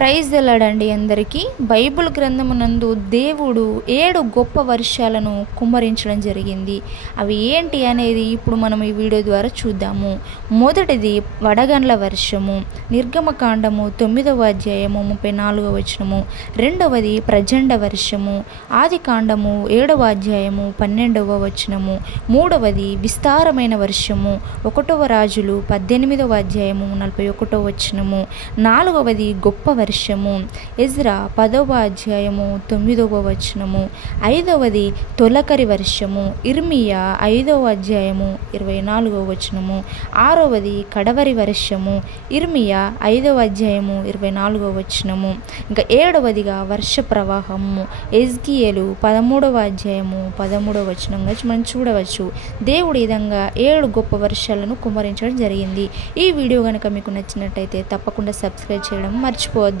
Praise దెలాడండి అందరికీ. Bible గ్రంథమునందు దేవుడు 7 గొప్ప వర్షాలను కుమ్మరించడం జరిగింది. అవి ఏంటి అనేది ఇప్పుడు మనం ఈ వీడియో ద్వారా చూద్దాము. మొదటిది వడగండ్ల వర్షము, నిర్గమకాండము 9వ అధ్యాయము 34వ వచనము. రెండవది ప్రచండ వర్షము, ఆదికాండము 7వ అధ్యాయము 12వ వచనము. మూడవది విస్తారమైన వర్షము, 1వ రాజులు 18వ అధ్యాయము 41వ వచనము. నాలుగవది గొప్ప వర్షము, ఎజ్రా 10వ అధ్యాయము 9వ వచనము. ఐదవది తొలకరి వర్షము, ఇర్మియా 5వ అధ్యాయము 24వ వచనము. ఆరవది కడవరి వర్షము, ఇర్మియా 5వ అధ్యాయము 24వ వచనము. ఇంకా ఏడవదిగా వర్ష ప్రవాహము, ఎజ్కియేలు 13వ అధ్యాయము 13వ వచనంగా మనం చూడవచ్చు. దేవుడు ఈ విధంగా 7 గొప్ప వర్షాలను కుమ్మరించడం జరిగింది. ఈ వీడియో కనుక మీకు నచ్చినట్టయితే తప్పకుండా సబ్స్క్రైబ్ చేయడం మర్చిపోవద్దు.